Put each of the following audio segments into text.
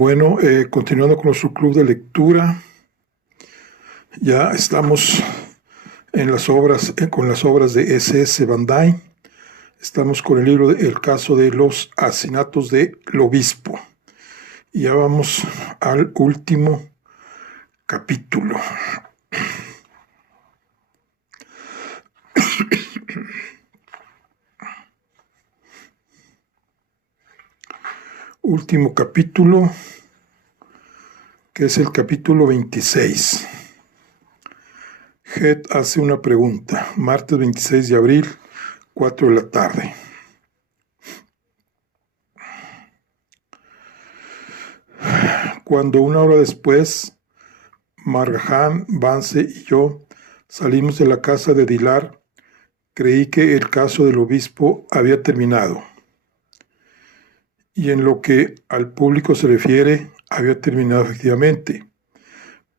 Bueno, continuando con nuestro club de lectura, ya estamos en las obras, con las obras de S.S. Van Dyne. Estamos con el libro El caso de los asesinatos del obispo. Y ya vamos al último capítulo. Último capítulo, que es el capítulo 26. Head hace una pregunta. Martes 26 de abril, 4 de la tarde. Cuando una hora después, Margahan, Vance y yo salimos de la casa de Dillard, creí que el caso del obispo había terminado. Y en lo que al público se refiere, había terminado efectivamente.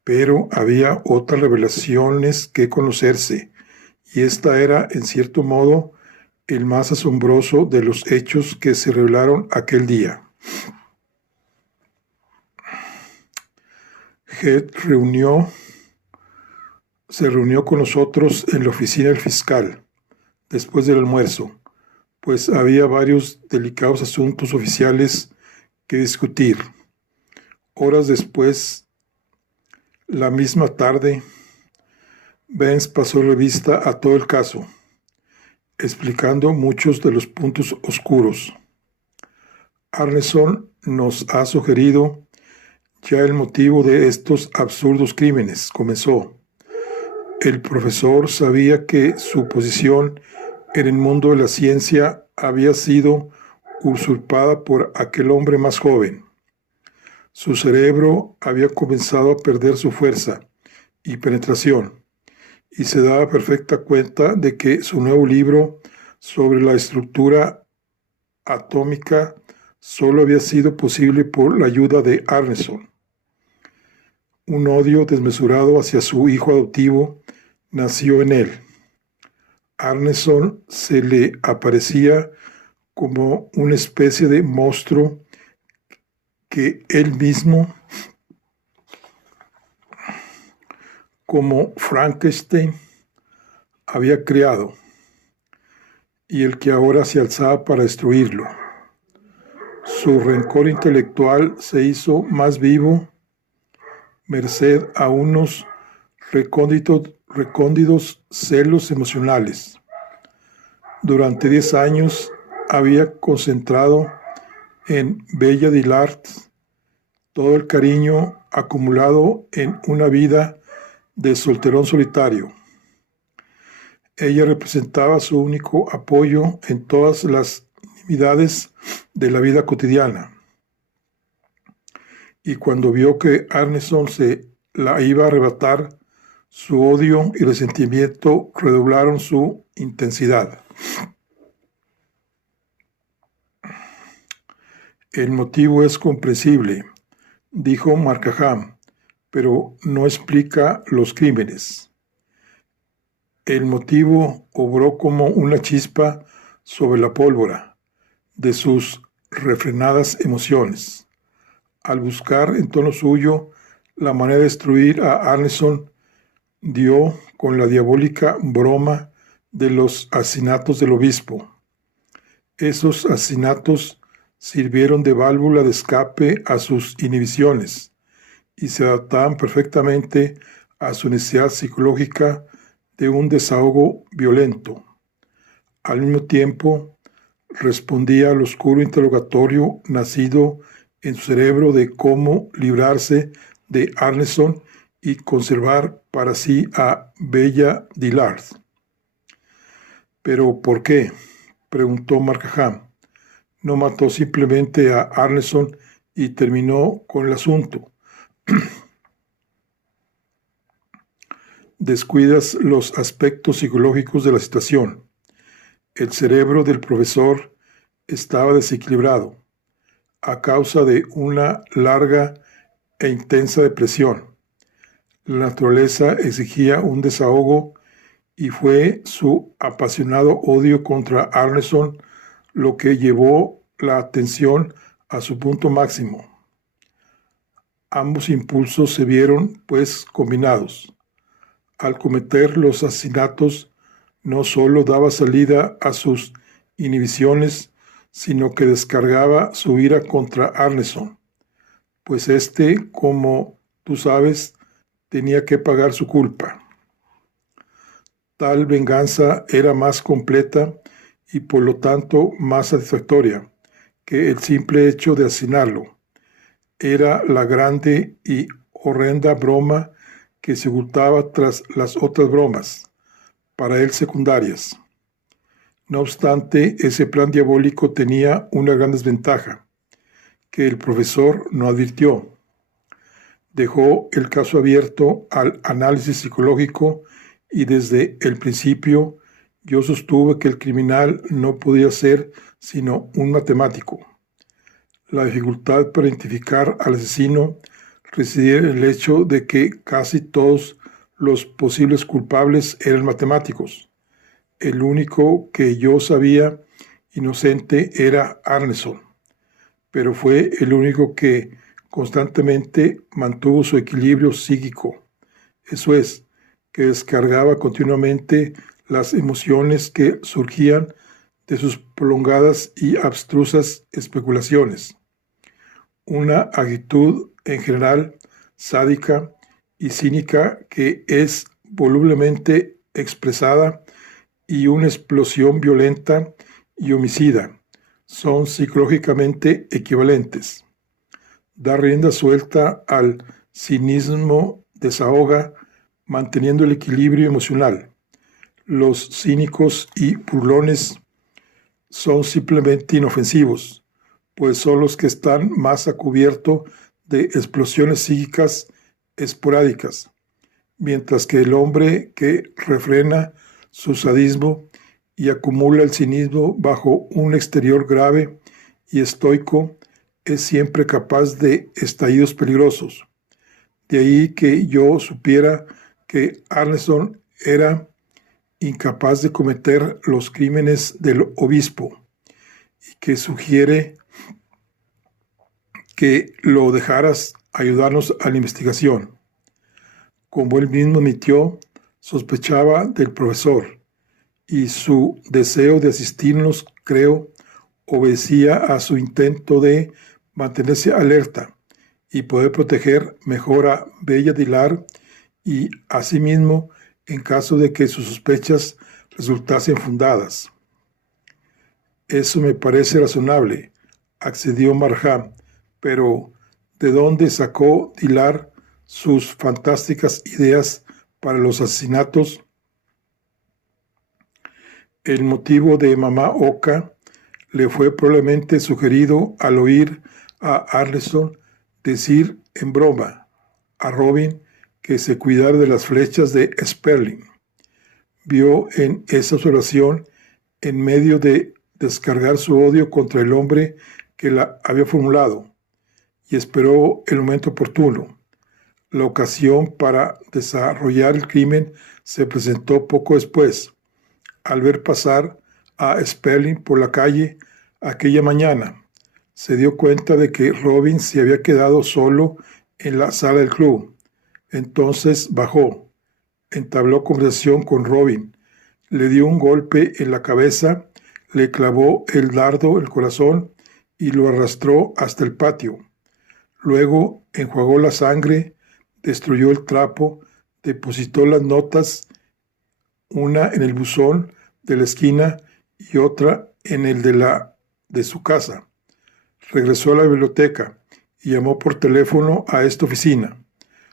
Pero había otras revelaciones que conocerse, y esta era, en cierto modo, el más asombroso de los hechos que se revelaron aquel día. Head se reunió con nosotros en la oficina del fiscal, después del almuerzo, pues había varios delicados asuntos oficiales que discutir. Horas después, la misma tarde, Vance pasó revista a todo el caso, explicando muchos de los puntos oscuros. Arneson nos ha sugerido ya el motivo de estos absurdos crímenes, comenzó. El profesor sabía que su posición en el mundo de la ciencia había sido usurpada por aquel hombre más joven. Su cerebro había comenzado a perder su fuerza y penetración, y se daba perfecta cuenta de que su nuevo libro sobre la estructura atómica solo había sido posible por la ayuda de Arneson. Un odio desmesurado hacia su hijo adoptivo nació en él. Arneson se le aparecía como una especie de monstruo que él mismo, como Frankenstein, había creado, y el que ahora se alzaba para destruirlo. Su rencor intelectual se hizo más vivo merced a unos recónditos celos emocionales. Durante 10 años había concentrado en Bella Dillard todo el cariño acumulado en una vida de solterón solitario. Ella representaba su único apoyo en todas las nimiedades de la vida cotidiana. Y cuando vio que Arneson se la iba a arrebatar, su odio y resentimiento redoblaron su intensidad. El motivo es comprensible, dijo Markham, pero no explica los crímenes. El motivo obró como una chispa sobre la pólvora de sus refrenadas emociones. Al buscar en tono suyo la manera de destruir a Arneson, dio con la diabólica broma de los asesinatos del obispo. Esos asesinatos sirvieron de válvula de escape a sus inhibiciones y se adaptaban perfectamente a su necesidad psicológica de un desahogo violento. Al mismo tiempo, respondía al oscuro interrogatorio nacido en su cerebro de cómo librarse de Arneson y conservar para sí a Bella Dillard. ¿Pero por qué?, preguntó Markham. ¿No mató simplemente a Arneson y terminó con el asunto? Descuidas los aspectos psicológicos de la situación. El cerebro del profesor estaba desequilibrado a causa de una larga e intensa depresión. La naturaleza exigía un desahogo y fue su apasionado odio contra Arneson lo que llevó la tensión a su punto máximo. Ambos impulsos se vieron, pues, combinados. Al cometer los asesinatos, no solo daba salida a sus inhibiciones, sino que descargaba su ira contra Arneson, pues como tú sabes, tenía que pagar su culpa. Tal venganza era más completa y por lo tanto más satisfactoria que el simple hecho de asesinarlo. Era la grande y horrenda broma que se ocultaba tras las otras bromas, para él secundarias. No obstante, ese plan diabólico tenía una gran desventaja, que el profesor no advirtió. Dejó el caso abierto al análisis psicológico y desde el principio yo sostuve que el criminal no podía ser sino un matemático. La dificultad para identificar al asesino residía en el hecho de que casi todos los posibles culpables eran matemáticos. El único que yo sabía inocente era Arneson, pero fue el único que constantemente mantuvo su equilibrio psíquico. Eso es, que descargaba continuamente las emociones que surgían de sus prolongadas y abstrusas especulaciones. Una actitud en general sádica y cínica que es volublemente expresada y una explosión violenta y homicida son psicológicamente equivalentes. Da rienda suelta al cinismo, desahoga, manteniendo el equilibrio emocional. Los cínicos y burlones son simplemente inofensivos, pues son los que están más a cubierto de explosiones psíquicas esporádicas, mientras que el hombre que refrena su sadismo y acumula el cinismo bajo un exterior grave y estoico es siempre capaz de estallidos peligrosos. De ahí que yo supiera que Arneson era incapaz de cometer los crímenes del obispo y que sugiere que lo dejaras ayudarnos a la investigación. Como él mismo admitió, sospechaba del profesor y su deseo de asistirnos, creo, obedecía a su intento de mantenerse alerta y poder proteger mejor a Bella Dilar y asimismo en caso de que sus sospechas resultasen fundadas. Eso me parece razonable, accedió Marham, pero ¿de dónde sacó Dilar sus fantásticas ideas para los asesinatos? El motivo de mamá Oka le fue probablemente sugerido al oír a Arneson decir en broma a Robin que se cuidara de las flechas de Sperling. Vio en esa observación, en medio de descargar su odio contra el hombre que la había formulado, y esperó el momento oportuno. La ocasión para desarrollar el crimen se presentó poco después, al ver pasar a Sperling por la calle aquella mañana. Se dio cuenta de que Robin se había quedado solo en la sala del club. Entonces bajó, entabló conversación con Robin, le dio un golpe en la cabeza, le clavó el dardo en el corazón y lo arrastró hasta el patio. Luego enjuagó la sangre, destruyó el trapo, depositó las notas, una en el buzón de la esquina y otra en el de su casa. Regresó a la biblioteca y llamó por teléfono a esta oficina.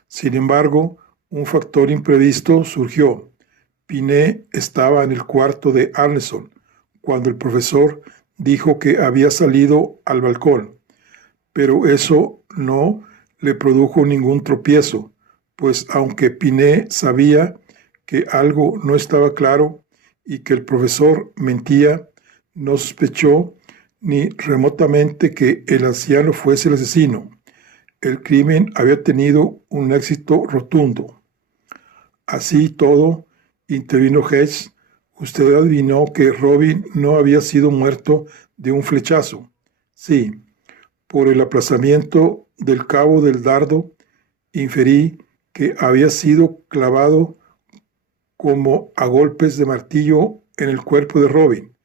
Sin embargo, un factor imprevisto surgió. Pinet estaba en el cuarto de Arneson cuando el profesor dijo que había salido al balcón, pero eso no le produjo ningún tropiezo, pues aunque Pinet sabía que algo no estaba claro y que el profesor mentía, no sospechó ni remotamente que el anciano fuese el asesino. El crimen había tenido un éxito rotundo. Así todo, intervino Hedges, usted adivinó que Robin no había sido muerto de un flechazo. Sí, Por el aplazamiento del cabo del dardo, inferí que había sido clavado como a golpes de martillo en el cuerpo de Robin,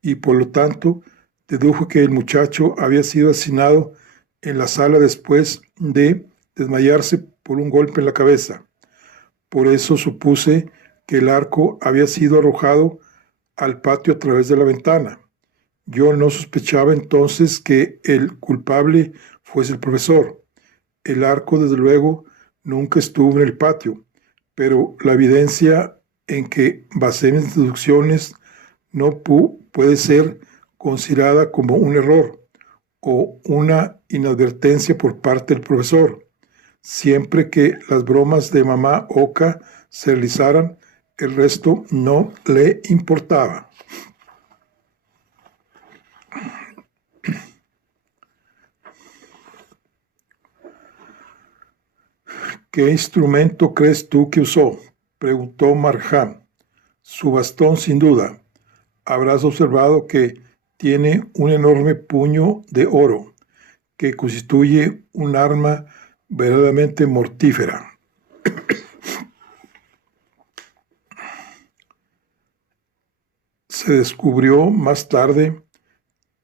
y por lo tanto dedujo que el muchacho había sido asesinado en la sala después de desmayarse por un golpe en la cabeza. Por eso supuse que el arco había sido arrojado al patio a través de la ventana. Yo no sospechaba entonces que el culpable fuese el profesor. El arco, desde luego, nunca estuvo en el patio, pero la evidencia en que basé mis deducciones no puede ser considerada como un error o una inadvertencia por parte del profesor. Siempre que las bromas de mamá Oka se realizaran, el resto no le importaba. ¿Qué instrumento crees tú que usó?, preguntó Markham. Su bastón, sin duda. Habrás observado que tiene un enorme puño de oro, que constituye un arma verdaderamente mortífera. Se descubrió más tarde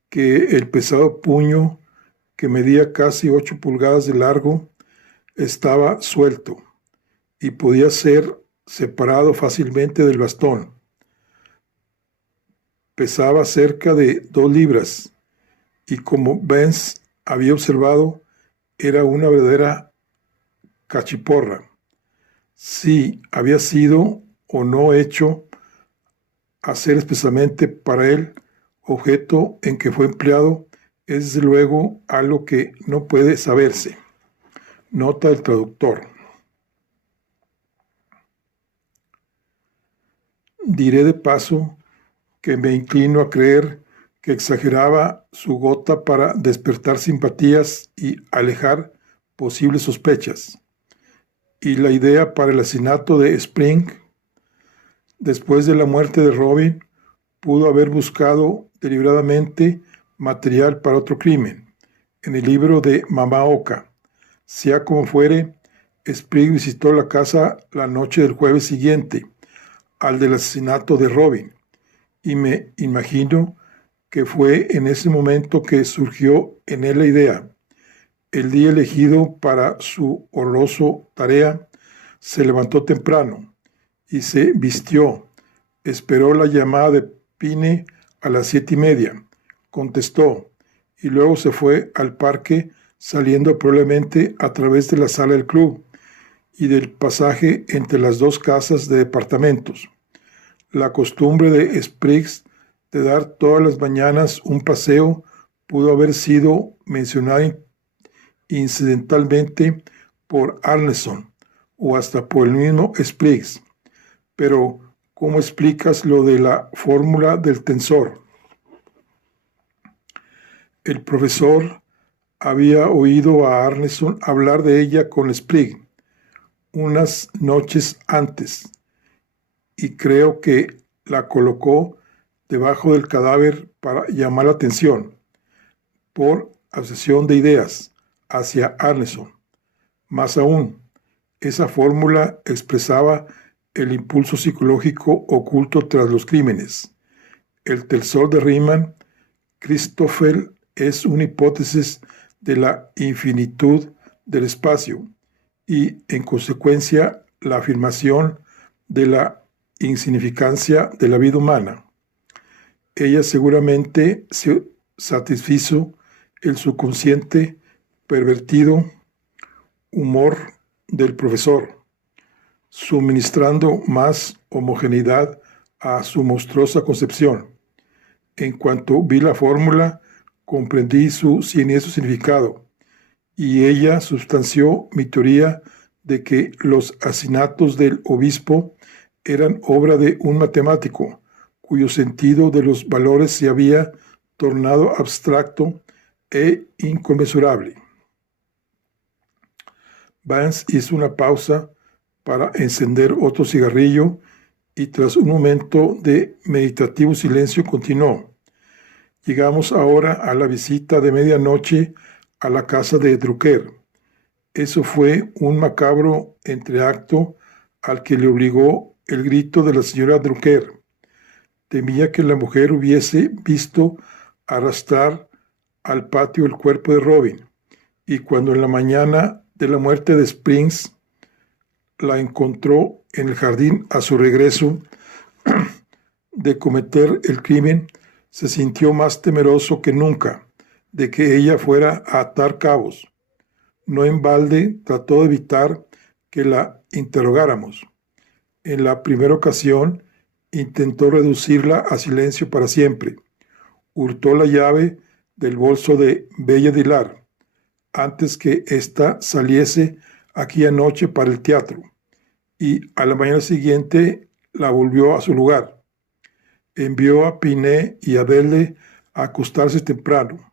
que el pesado puño, que medía casi 8 pulgadas de largo, estaba suelto y podía ser separado fácilmente del bastón. Pesaba cerca de 2 libras y, como Vance había observado, era una verdadera cachiporra. Si había sido o no hecho a ser especialmente para el objeto en que fue empleado, es desde luego algo que no puede saberse. Nota del traductor. Diré de paso que me inclino a creer que exageraba su gota para despertar simpatías y alejar posibles sospechas. Y la idea para el asesinato de Spring, después de la muerte de Robin, pudo haber buscado deliberadamente material para otro crimen. En el libro de Mamá Oka, sea como fuere, Spring visitó la casa la noche del jueves siguiente al del asesinato de Robin, y me imagino que fue en ese momento que surgió en él la idea. El día elegido para su horrorosa tarea, se levantó temprano y se vistió. Esperó la llamada de Pine a las 7:30. Contestó y luego se fue al parque, saliendo probablemente a través de la sala del club y del pasaje entre las 2 casas de departamentos. La costumbre de Spriggs de dar todas las mañanas un paseo pudo haber sido mencionada incidentalmente por Arneson o hasta por el mismo Spriggs. Pero, ¿cómo explicas lo de la fórmula del tensor? El profesor había oído a Arneson hablar de ella con Spriggs unas noches antes, y creo que la colocó debajo del cadáver para llamar la atención, por asociación de ideas, hacia Arneson. Más aún, esa fórmula expresaba el impulso psicológico oculto tras los crímenes. El tensor de Riemann, Christoffel, es una hipótesis de la infinitud del espacio y, en consecuencia, la afirmación de la insignificancia de la vida humana. Ella seguramente se satisfizo el subconsciente pervertido humor del profesor, suministrando más homogeneidad a su monstruosa concepción. En cuanto vi la fórmula, comprendí su siniestro significado, y ella sustanció mi teoría de que los asesinatos del obispo eran obra de un matemático, cuyo sentido de los valores se había tornado abstracto e inconmensurable. Vance hizo una pausa para encender otro cigarrillo y, tras un momento de meditativo silencio, continuó. Llegamos ahora a la visita de medianoche a la casa de Drucker. Eso fue un macabro entreacto al que le obligó el grito de la señora Drucker. Temía que la mujer hubiese visto arrastrar al patio el cuerpo de Robin, y cuando en la mañana de la muerte de Springs la encontró en el jardín a su regreso de cometer el crimen, se sintió más temeroso que nunca de que ella fuera a atar cabos. No en balde trató de evitar que la interrogáramos. En la primera ocasión intentó reducirla a silencio para siempre. Hurtó la llave del bolso de Bella Dillard antes que ésta saliese aquella noche para el teatro, y a la mañana siguiente la volvió a su lugar. Envió a Pinet y a Belle a acostarse temprano.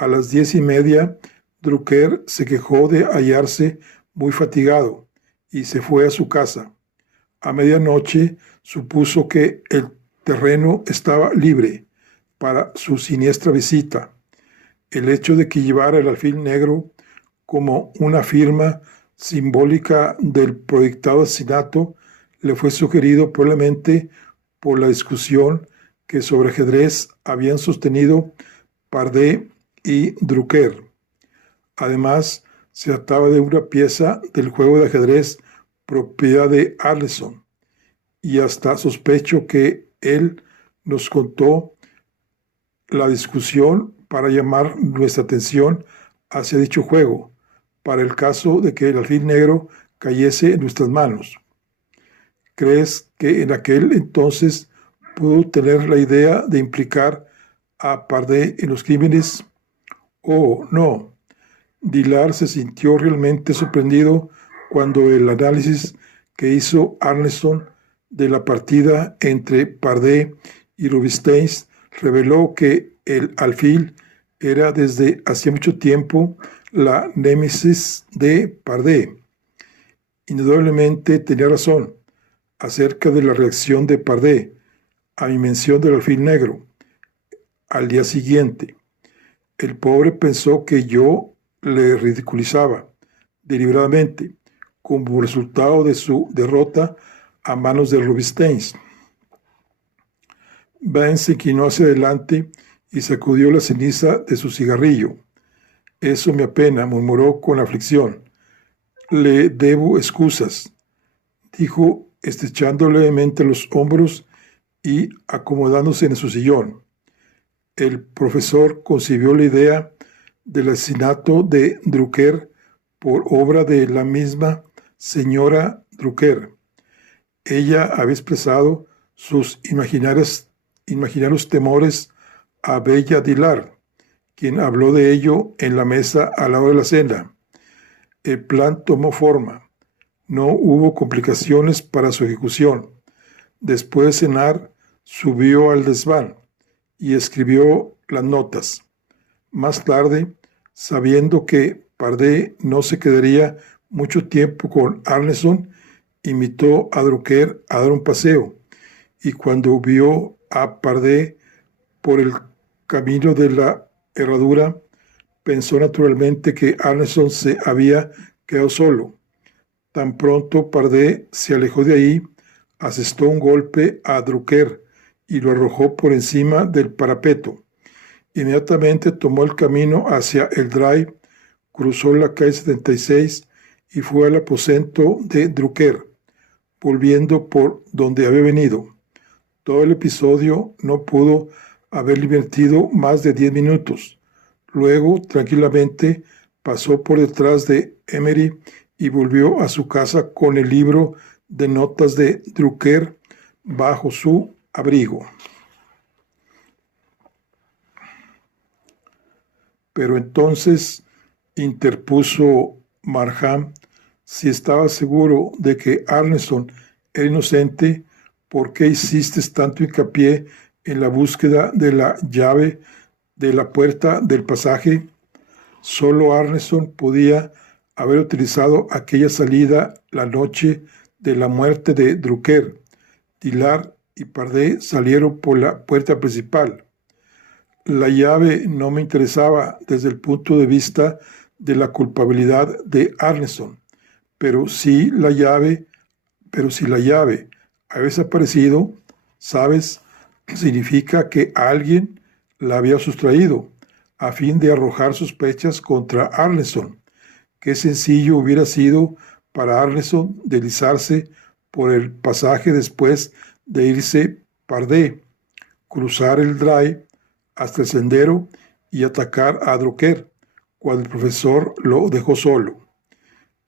A las 10:30, Drucker se quejó de hallarse muy fatigado y se fue a su casa. A medianoche supuso que el terreno estaba libre para su siniestra visita. El hecho de que llevara el alfil negro como una firma simbólica del proyectado asesinato le fue sugerido probablemente por la discusión que sobre ajedrez habían sostenido Pardet y Drucker. Además, se trataba de una pieza del juego de ajedrez propiedad de Arneson, y hasta sospecho que él nos contó la discusión para llamar nuestra atención hacia dicho juego, para el caso de que el alfil negro cayese en nuestras manos. ¿Crees que en aquel entonces pudo tener la idea de implicar a Pardet en los crímenes? Oh, no. Dillard se sintió realmente sorprendido cuando el análisis que hizo Arneson de la partida entre Pardet y Rubinstein reveló que el alfil era desde hacía mucho tiempo la némesis de Pardet. Indudablemente tenía razón acerca de la reacción de Pardet a mi mención del alfil negro. Al día siguiente, el pobre pensó que yo le ridiculizaba deliberadamente como resultado de su derrota a manos de Rubinstein. Ben se inclinó hacia adelante y sacudió la ceniza de su cigarrillo. Eso me apena, murmuró con aflicción. Le debo excusas, dijo, estrechando levemente los hombros y acomodándose en su sillón. El profesor concibió la idea del asesinato de Drucker por obra de la misma señora Drucker. Ella había expresado sus imaginarios temores a Bella Dillard, quien habló de ello en la mesa a la hora de la cena. El plan tomó forma. No hubo complicaciones para su ejecución. Después de cenar, subió al desván y escribió las notas. Más tarde, sabiendo que Pardet no se quedaría mucho tiempo con Arneson, invitó a Drucker a dar un paseo, y cuando vio a Pardet por el camino de la herradura, pensó naturalmente que Arneson se había quedado solo. Tan pronto Pardet se alejó de ahí, asestó un golpe a Drucker y lo arrojó por encima del parapeto. Inmediatamente tomó el camino hacia el Drive, cruzó la calle 76 y fue al aposento de Drucker, volviendo por donde había venido. Todo el episodio no pudo haber divertido más de 10 minutos. Luego, tranquilamente, pasó por detrás de Emery y volvió a su casa con el libro de notas de Drucker bajo su abrigo. Pero entonces, interpuso Markham, si estaba seguro de que Arneson era inocente, ¿por qué hiciste tanto hincapié en la búsqueda de la llave de la puerta del pasaje? Solo Arneson podía haber utilizado aquella salida la noche de la muerte de Drucker. Dillard y Pardet salieron por la puerta principal. La llave no me interesaba desde el punto de vista de la culpabilidad de Arneson, pero si la llave ha desaparecido, ¿sabes? Significa que alguien la había sustraído a fin de arrojar sospechas contra Arneson. Qué sencillo hubiera sido para Arneson deslizarse por el pasaje después de irse Pardee, cruzar el drive hasta el sendero y atacar a Drucker cuando el profesor lo dejó solo.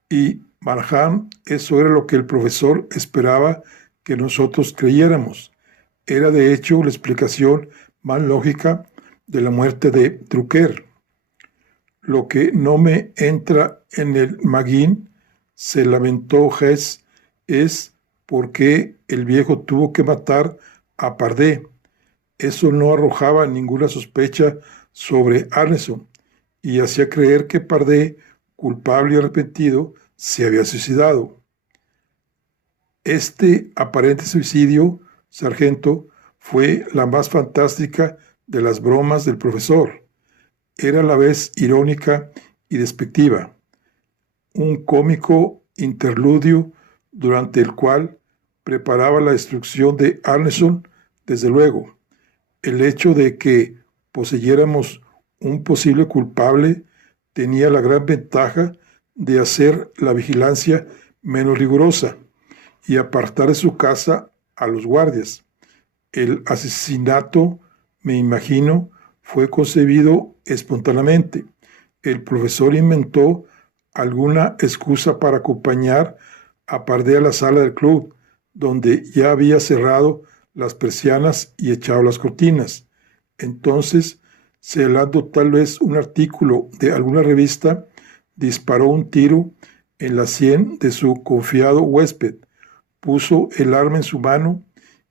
Y Markham, eso era lo que el profesor esperaba que nosotros creyéramos. Era de hecho la explicación más lógica de la muerte de Drucker. Lo que no me entra en el Magin, se lamentó Hess, es por qué el viejo tuvo que matar a Pardee. Eso no arrojaba ninguna sospecha sobre Arneson y hacía creer que Pardee, culpable y arrepentido, se había suicidado. Este aparente suicidio, sargento, fue la más fantástica de las bromas del profesor. Era a la vez irónica y despectiva. Un cómico interludio durante el cual preparaba la destrucción de Arneson, desde luego. El hecho de que poseyéramos un posible culpable tenía la gran ventaja de hacer la vigilancia menos rigurosa y apartar de su casa a los guardias. El asesinato, me imagino, fue concebido espontáneamente. El profesor inventó alguna excusa para acompañar a Pardee a la sala del club, donde ya había cerrado las persianas y echado las cortinas. Entonces, celando tal vez un artículo de alguna revista, disparó un tiro en la sien de su confiado huésped, puso el arma en su mano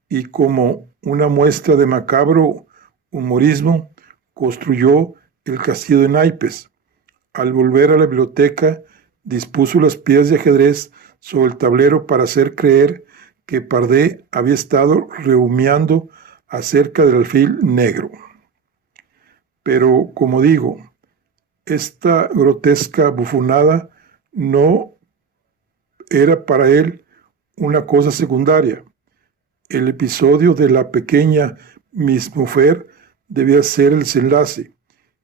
y, como una muestra de macabro humorismo, construyó el castillo de naipes. Al volver a la biblioteca, dispuso las piezas de ajedrez sobre el tablero para hacer creer que Pardee había estado rehumeando acerca del alfil negro. Pero, como digo, esta grotesca bufonada no era para él una cosa secundaria. El episodio de la pequeña Miss Muffet debía ser el desenlace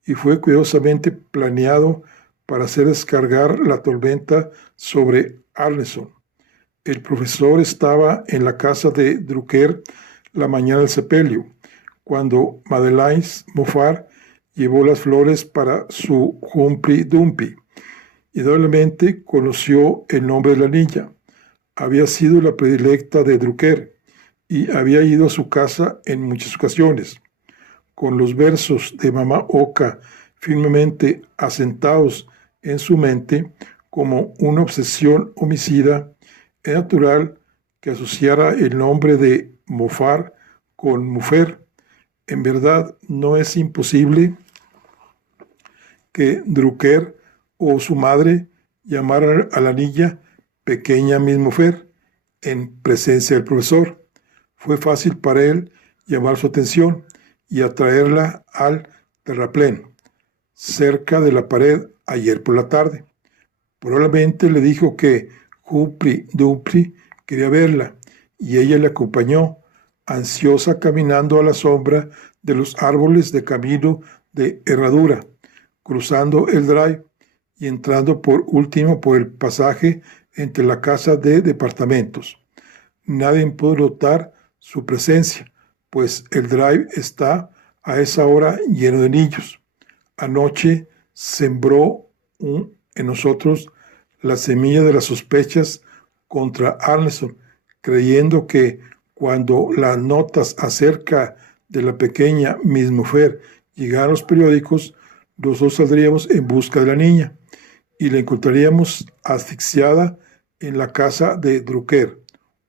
y fue cuidadosamente planeado para hacer descargar la tormenta sobre Arneson. El profesor estaba en la casa de Drucker la mañana del sepelio, cuando Madeleine Moffat llevó las flores para su Humpty Dumpty. Indudablemente conoció el nombre de la niña. Había sido la predilecta de Drucker y había ido a su casa en muchas ocasiones. Con los versos de Mamá Oca firmemente asentados en su mente como una obsesión homicida, es natural que asociara el nombre de Moffat con Mujer. En verdad, no es imposible que Drucker o su madre llamaran a la niña pequeña Miss Muffet en presencia del profesor. Fue fácil para él llamar su atención y atraerla al terraplén, cerca de la pared, ayer por la tarde. Probablemente le dijo que Humpty Dumpty quería verla y ella le acompañó, ansiosa, caminando a la sombra de los árboles de camino de herradura, cruzando el drive y entrando por último por el pasaje entre la casa de departamentos. Nadie pudo notar su presencia, pues el drive está a esa hora lleno de niños. Anoche sembró en nosotros la semilla de las sospechas contra Arneson, creyendo que cuando las notas acerca de la pequeña Miss Muffet llegaran a los periódicos, los dos saldríamos en busca de la niña y la encontraríamos asfixiada en la casa de Drucker.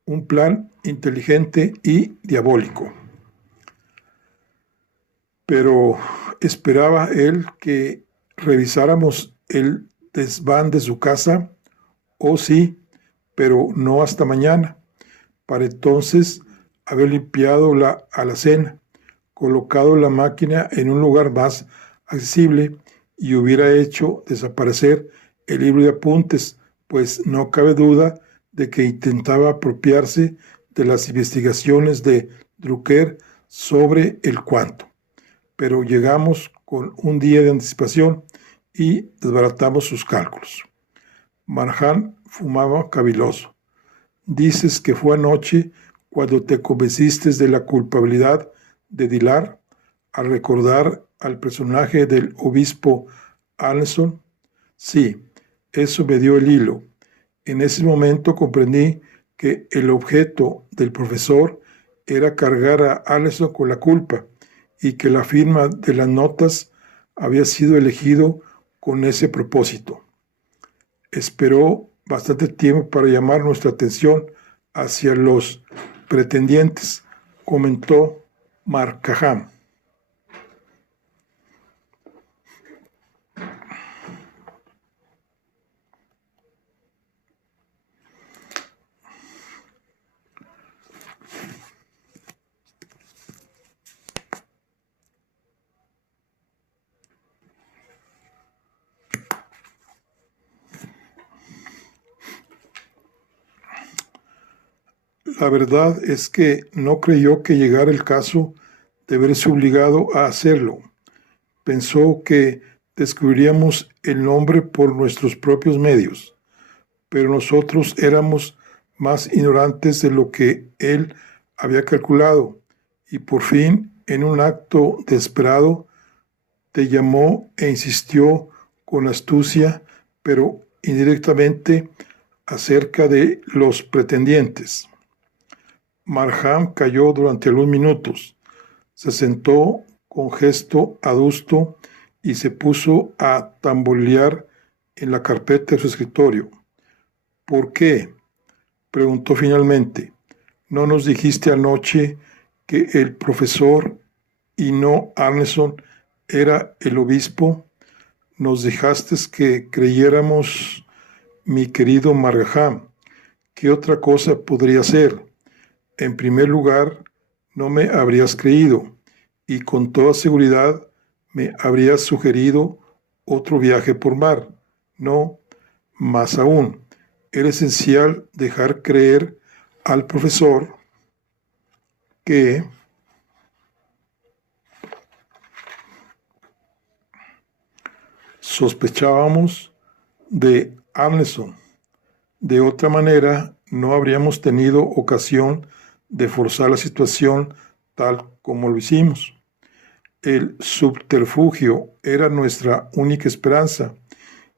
Un plan inteligente y diabólico. Pero esperaba él que revisáramos el desván de su casa. Oh, sí, pero no hasta mañana, para entonces haber limpiado la alacena, colocado la máquina en un lugar más accesible y hubiera hecho desaparecer el libro de apuntes, pues no cabe duda de que intentaba apropiarse de las investigaciones de Drucker sobre el cuanto. Pero llegamos con un día de anticipación y desbaratamos sus cálculos. Marjan fumaba caviloso. Dices que fue anoche cuando te convenciste de la culpabilidad de Dilar al recordar al personaje del obispo Arneson. Sí, eso me dio el hilo. En ese momento comprendí que el objeto del profesor era cargar a Arneson con la culpa y que la firma de las notas había sido elegido con ese propósito. Esperó bastante tiempo para llamar nuestra atención hacia los pretendientes, comentó Markham. La verdad es que no creyó que llegara el caso de verse obligado a hacerlo. Pensó que descubriríamos el nombre por nuestros propios medios, pero nosotros éramos más ignorantes de lo que él había calculado, y por fin, en un acto desesperado, te llamó e insistió con astucia, pero indirectamente, acerca de los pretendientes. Markham calló durante algunos minutos, se sentó con gesto adusto y se puso a tambolear en la carpeta de su escritorio. ¿Por qué?, preguntó finalmente. ¿No nos dijiste anoche que el profesor y no Arneson era el obispo? Nos dejaste que creyéramos, mi querido Markham. ¿Qué otra cosa podría ser? En primer lugar, no me habrías creído y con toda seguridad me habrías sugerido otro viaje por mar. No, más aún, era esencial dejar creer al profesor que sospechábamos de Arneson. De otra manera, no habríamos tenido ocasión de forzar la situación tal como lo hicimos. El subterfugio era nuestra única esperanza,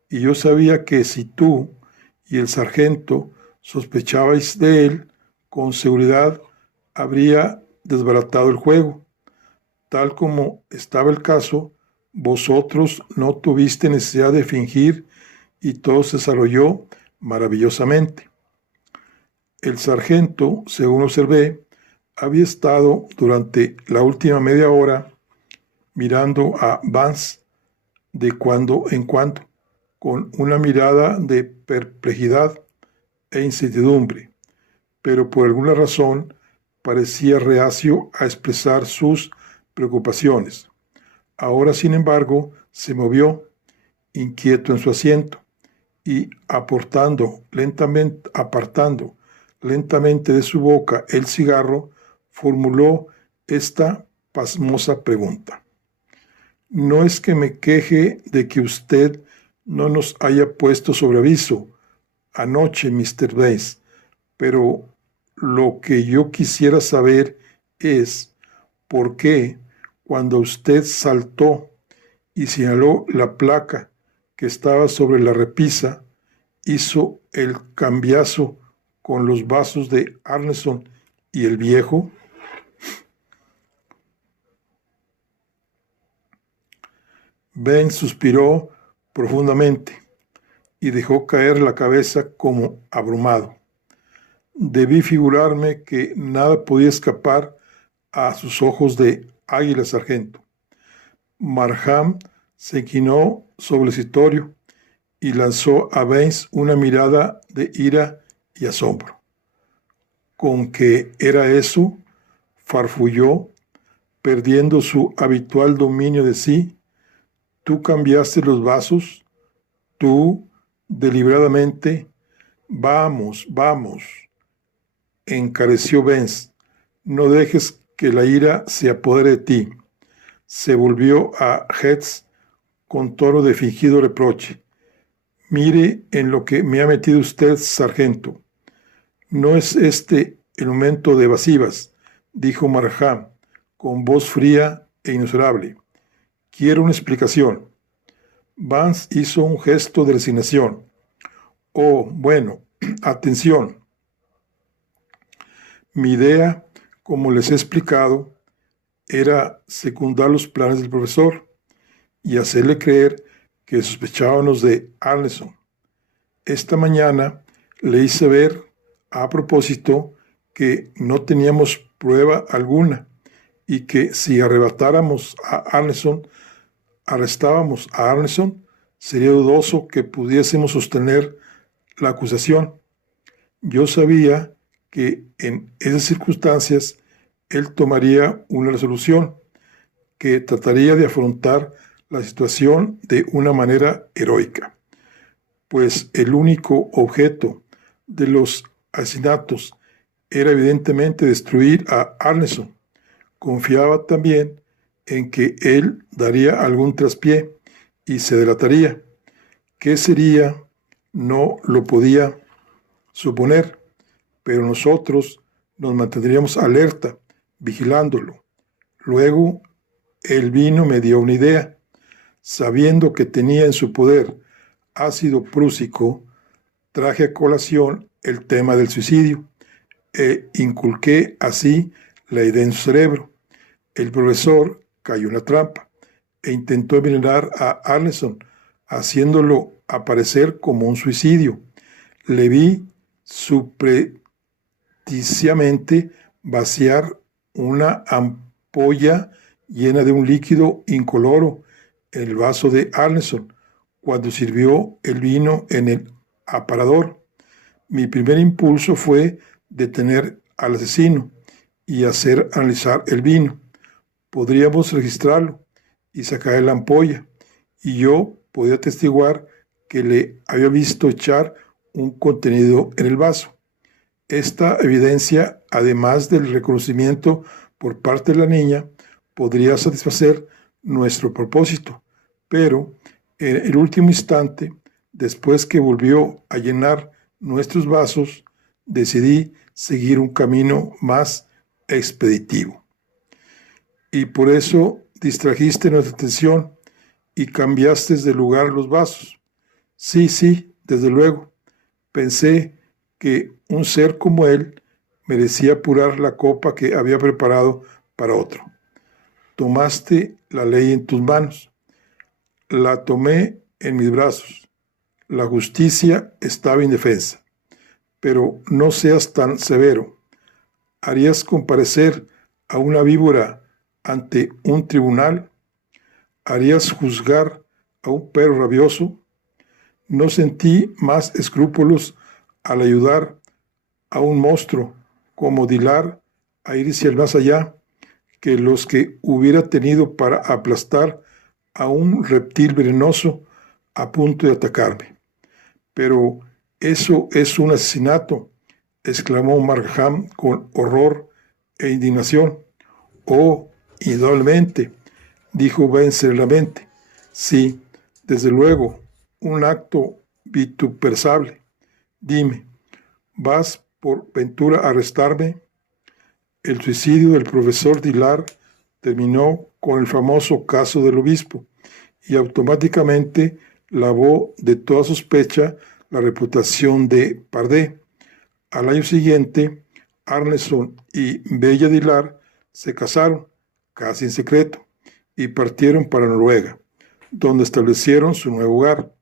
y yo sabía que si tú y el sargento sospechabais de él, con seguridad habría desbaratado el juego. Tal como estaba el caso, vosotros no tuviste necesidad de fingir y todo se desarrolló maravillosamente. El sargento, según observé, había estado durante la última media hora mirando a Vance de cuando en cuando, con una mirada de perplejidad e incertidumbre, pero por alguna razón parecía reacio a expresar sus preocupaciones. Ahora, sin embargo, se movió, inquieto en su asiento, y apartando lentamente de su boca el cigarro, formuló esta pasmosa pregunta. No es que me queje de que usted no nos haya puesto sobre aviso anoche, Mr. Bates, pero lo que yo quisiera saber es por qué, cuando usted saltó y señaló la placa que estaba sobre la repisa, hizo el cambiazo con los vasos de Arneson y el viejo. Ben suspiró profundamente y dejó caer la cabeza como abrumado. Debí figurarme que nada podía escapar a sus ojos de águila, sargento. Markham se inclinó sobre el escritorio y lanzó a Baines una mirada de ira y asombro. ¿Con qué era eso?, farfulló. perdiendo su habitual dominio de sí, tú cambiaste los vasos, tú, deliberadamente, vamos, vamos, encareció Vance, no dejes que la ira se apodere de ti. Se volvió a Heads con tono de fingido reproche. Mire en lo que me ha metido usted, sargento. No es este el momento de evasivas, dijo Markham, con voz fría e inexorable. Quiero una explicación. Vance hizo un gesto de resignación. Oh, bueno, atención. Mi idea, como les he explicado, era secundar los planes del profesor y hacerle creer que sospechábamos de Arneson. Esta mañana le hice ver, a propósito, que no teníamos prueba alguna y que si arrebatábamos a Arneson, arrestábamos a Arneson, sería dudoso que pudiésemos sostener la acusación. Yo sabía que en esas circunstancias él tomaría una resolución, que trataría de afrontar la situación de una manera heroica, pues el único objeto de los asesinatos era evidentemente destruir a Arneson. Confiaba también en que él daría algún traspié y se delataría. ¿Qué sería? No lo podía suponer, pero nosotros nos mantendríamos alerta, vigilándolo. Luego, el vino me dio una idea. Sabiendo que tenía en su poder ácido prúsico, traje a colación el tema del suicidio e inculqué así la idea en su cerebro. El profesor cayó en la trampa e intentó envenenar a Arneson, haciéndolo aparecer como un suicidio. Le vi subrepticiamente vaciar una ampolla llena de un líquido incoloro en el vaso de Arneson cuando sirvió el vino en el aparador. Mi primer impulso fue detener al asesino y hacer analizar el vino. Podríamos registrarlo y sacar la ampolla, y yo podía atestiguar que le había visto echar un contenido en el vaso. Esta evidencia, además del reconocimiento por parte de la niña, podría satisfacer nuestro propósito, pero en el último instante, después que volvió a llenar nuestros vasos, decidí seguir un camino más expeditivo. Y por eso distrajiste nuestra atención y cambiaste de lugar los vasos. Sí, desde luego. Pensé que un ser como él merecía apurar la copa que había preparado para otro. Tomaste la ley en tus manos. La tomé en mis brazos. La justicia estaba indefensa. Pero no seas tan severo. ¿Harías comparecer a una víbora ante un tribunal? ¿Harías juzgar a un perro rabioso? No sentí más escrúpulos al ayudar a un monstruo como Dilar a irse al más allá que los que hubiera tenido para aplastar a un reptil venenoso a punto de atacarme. Pero eso es un asesinato, exclamó Markham con horror e indignación. Oh, indudablemente, dijo Ben serenamente. Sí, desde luego, un acto vituperable. Dime, ¿vas por ventura a arrestarme? El suicidio del profesor Dilar terminó con el famoso caso del obispo y automáticamente lavó de toda sospecha la reputación de Pardee. Al año siguiente, Arneson y Bella Dilar se casaron, casi en secreto, y partieron para Noruega, donde establecieron su nuevo hogar.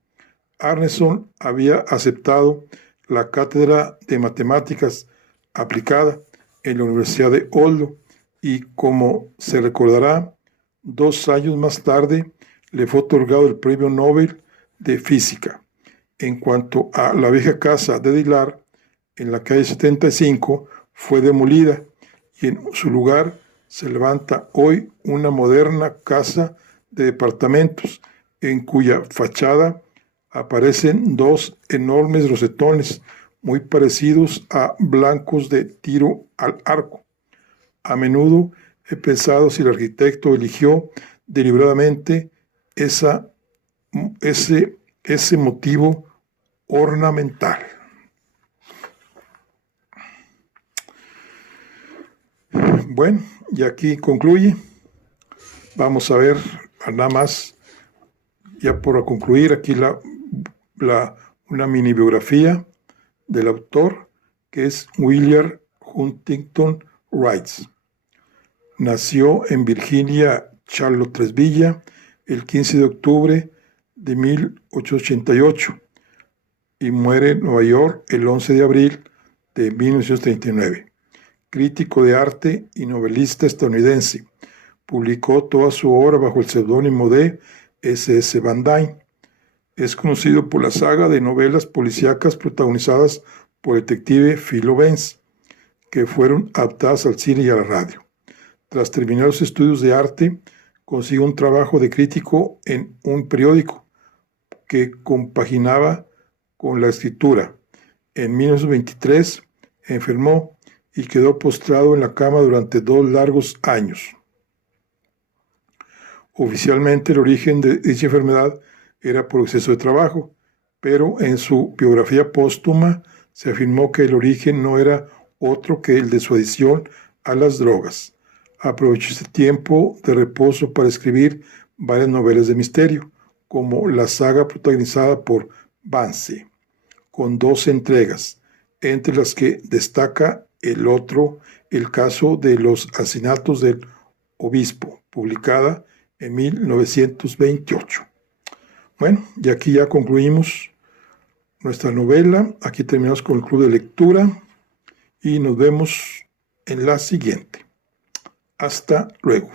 Arneson había aceptado la cátedra de matemáticas aplicada en la Universidad de Oslo y, como se recordará, 2 años más tarde le fue otorgado el Premio Nobel de Física. En cuanto a la vieja casa de Dilar, en la calle 75, fue demolida y en su lugar se levanta hoy una moderna casa de departamentos en cuya fachada aparecen dos enormes rosetones muy parecidos a blancos de tiro al arco. A menudo he pensado si el arquitecto eligió deliberadamente ese motivo ornamental. Bueno, y aquí concluye. Vamos a ver nada más, ya por concluir, aquí una mini biografía del autor, que es William Huntington Wright. Nació en Virginia, Charlottesville, el 15 de octubre de 1888 y muere en Nueva York el 11 de abril de 1939. Crítico de arte y novelista estadounidense. Publicó toda su obra bajo el seudónimo de S.S. Van Dyne. Es conocido por la saga de novelas policíacas protagonizadas por el detective Philo Vance, que fueron adaptadas al cine y a la radio. Tras terminar los estudios de arte, consiguió un trabajo de crítico en un periódico que compaginaba con la escritura. En 1923 enfermó y quedó postrado en la cama durante 2 largos años. Oficialmente el origen de dicha enfermedad era por exceso de trabajo, pero en su biografía póstuma se afirmó que el origen no era otro que el de su adicción a las drogas. Aprovechó este tiempo de reposo para escribir varias novelas de misterio, como la saga protagonizada por Vance, con 12 entregas, entre las que destaca el caso de los asesinatos del obispo, publicada en 1928. Bueno, y aquí ya concluimos nuestra novela. Aquí terminamos con el club de lectura y nos vemos en la siguiente. Hasta luego.